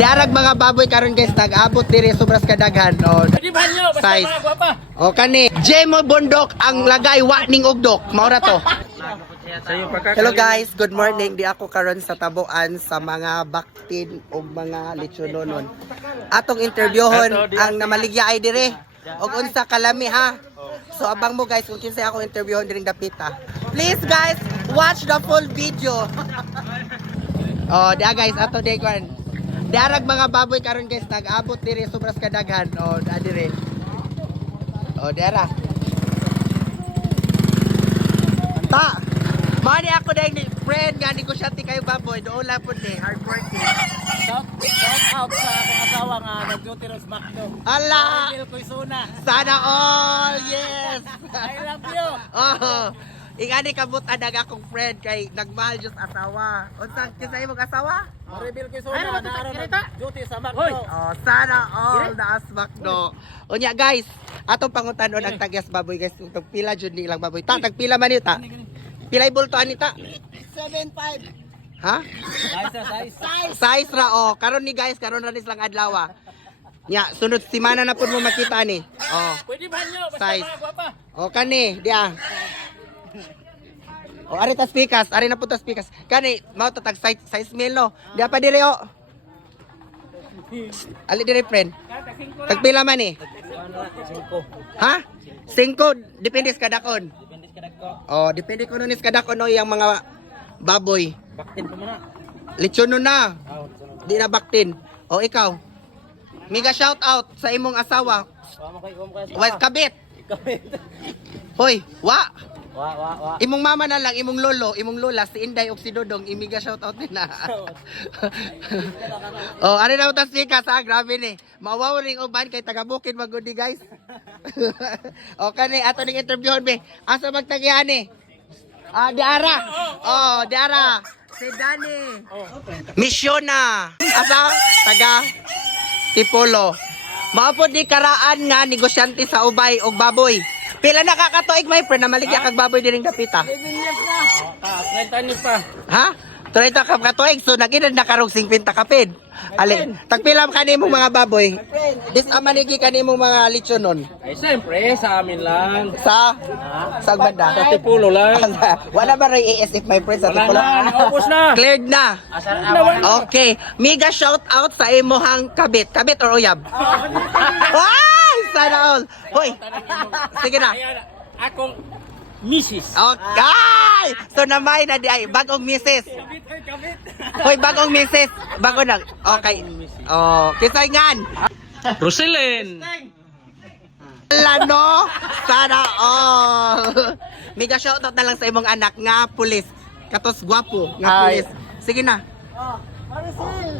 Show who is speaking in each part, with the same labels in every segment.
Speaker 1: Darag mga baboy karon guys nag-abot diri sobras kadaghan. Oh,
Speaker 2: Di ba nyo? Basta
Speaker 1: Size.
Speaker 2: mga gwapa.
Speaker 1: oh kani. Jemo Bundok ang lagay wa ning ugdok. Mao ra to. Hello guys, good morning. Di ako karon sa tabuan sa mga baktin o mga lechononon. Atong interviewhon
Speaker 2: Ato, di-
Speaker 1: ang namaligya ay dire. Og unsa kalami ha. So abang mo guys kung kinsa ako interviewon diring dapita. Please guys, watch the full video. oh, dia guys, ato day kwan. Darag mga baboy karon guys nag-abot dire sobras kadaghan. Oh, da dire. Oh, dara. Ta. Mani ako dahil ni friend nga ni ko siya ti kayo baboy doon lang po ni hard working.
Speaker 2: Shout, shout out sa akong asawa nga nag-duty ron sa McDo.
Speaker 1: Ala! Sana all! Yes!
Speaker 2: I love you.
Speaker 1: Oh, ingani kabut adag akong friend kay nagmahal just asawa. Unsa kinsa imong asawa?
Speaker 2: Maribel Coisuna. Naaro nag-duty sa McDo.
Speaker 1: Oh, sana all na asmak no. Unya guys, atong pangutanon ang tagyas baboy guys. Tag pila jud ni ilang baboy. Ta tagpila man yun ta. Pilay bulto anita? 75. Ha?
Speaker 2: Size size.
Speaker 1: Size ra oh. Karon ni guys, karon ra ni silang adlaw. ah. Nya, sunod semana na pud mo makita ni. Oh.
Speaker 2: Pwede ba nyo? Basta
Speaker 1: Size.
Speaker 2: mga gwapa.
Speaker 1: O kani, dia. O ari ta speakers, ari na po ta speakers. Kani, mao to tag size size meal no. Dia pa dire o. Ali dire friend. Tagpila man ni? Ha? 5 depende sa kadakon.
Speaker 2: Depende sa kadag ko.
Speaker 1: Oh, depende kuno ni sa kadakon no yang mga baboy.
Speaker 2: Baktin pa muna.
Speaker 1: Lechon no na. Di na baktin. O ikaw. Mega shout out sa imong asawa. Wife kabit.
Speaker 2: Ikaw.
Speaker 1: Hoy, wa.
Speaker 2: Wa wa wa.
Speaker 1: Imong mama na lang, imong lolo, imong lola, si Inday ug si Dodong, imiga shout out nila. oh, ano na utas sika sa grabe ni. Mawaw ring uban kay taga Bukid magudi guys. o kani ato ning interviewon be. Asa magtagihan ni? Ah, Diara. Oh, Diara. Si Dani. Misyon na. Asa? Taga Tipolo. Maapod di karaan nga negosyante sa ubay og baboy. Pila na kakatuig may friend na maligya kag baboy diring dapita.
Speaker 2: Ah, 30 anos pa.
Speaker 1: Ha? 30 ka katuig so naginad na karong 50 kapid. Ali, tagpila ka nimo mga baboy. Dis amanigi ka nimo mga lechonon.
Speaker 2: Ay, siyempre, sa amin lang.
Speaker 1: Sa sa banda.
Speaker 2: Sa tipulo lang.
Speaker 1: Wala ba ray ASF my friend sa
Speaker 2: Wala
Speaker 1: Tipolo?
Speaker 2: na, naubos na.
Speaker 1: Cleared na. Okay, mega shout out sa imuhang kabit. Kabit or uyab? Sana all. Hoy. Sige na.
Speaker 2: Akong misis.
Speaker 1: Okay! So namay na di ay bagong misis. Hoy, bagong misis. Bago na. Okay. Oh, kisayngan.
Speaker 2: Roselyn.
Speaker 1: Lano, sana all. Mega shoutout na lang sa imong anak nga pulis. Katos gwapo nga pulis. Sige na.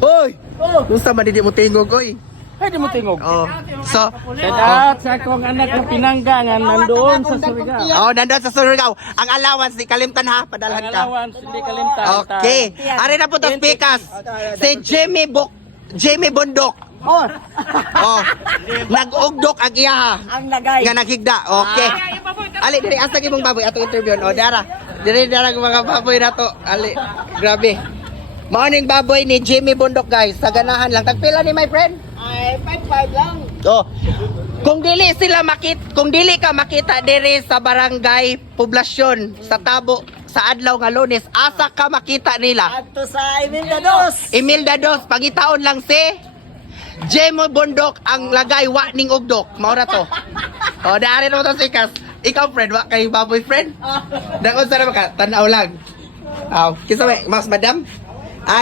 Speaker 1: Hoy! Oh. Kung man di mo tingog, oy.
Speaker 2: Pwede mo tingog.
Speaker 1: Oh. So,
Speaker 2: Shout out sa akong anak na pinangga nga nandoon sa Surigao.
Speaker 1: oh, nandun sa Surigao. Ang allowance, di kalimtan ha, padalhan ka.
Speaker 2: allowance, hindi kalimtan.
Speaker 1: Okay. Ari na po to speakers. Si Jimmy Buk Jimmy Bundok.
Speaker 3: Oh,
Speaker 1: Oh. Nag-ugdok ang iya ha.
Speaker 3: ang lagay.
Speaker 1: Nga naghigda. Okay. Ali diri asa imong baboy ato interview oh dara. Diri dara mga baboy na to. Ali. Grabe. Morning baboy ni Jimmy Bundok guys. Sa ganahan lang. Tagpila ni my friend?
Speaker 3: Ay, 5-5 lang.
Speaker 1: Oh. Kung dili sila makit, kung dili ka makita diri sa barangay poblasyon sa Tabo sa adlaw nga Lunes, asa ka makita nila?
Speaker 3: Ato sa Imelda Dos.
Speaker 1: Imelda Dos, pangitaon lang si Jemo Bundok ang lagay wa ning ugdok. Mao na to. O, daari na mo to sikas. Ikaw, friend, wa kay baboy friend? Dakon sa naman ka, tanaw lang. Aw, kisa may, mas madam?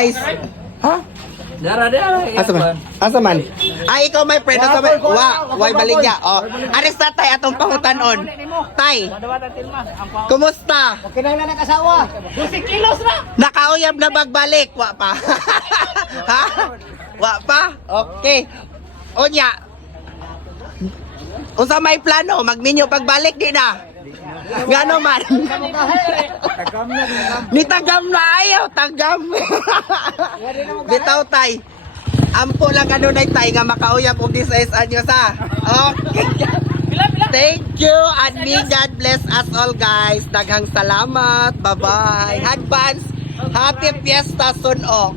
Speaker 1: Ice.
Speaker 2: Dara, dara.
Speaker 1: Asa man? Asa man? Ay, ikaw my friend, asa man? Wa, way baligya. O, aris na tay atong pangutanon. Tay, kumusta?
Speaker 3: Kinang na nag-asawa. 12 kilos na.
Speaker 1: Nakauyab na bagbalik, wa pa. ha? Wa pa? Okay. Onya. Unsa may plano? Magminyo pagbalik di na. Ngano man? Ni tagam na ayaw, tagam. Bitaw tay. Ampo lang ano na tay nga makauyab og 16 anyos ha. Okay. Thank you and may God bless us all guys. Daghang salamat. Bye-bye. Advance Happy Fiesta Suno.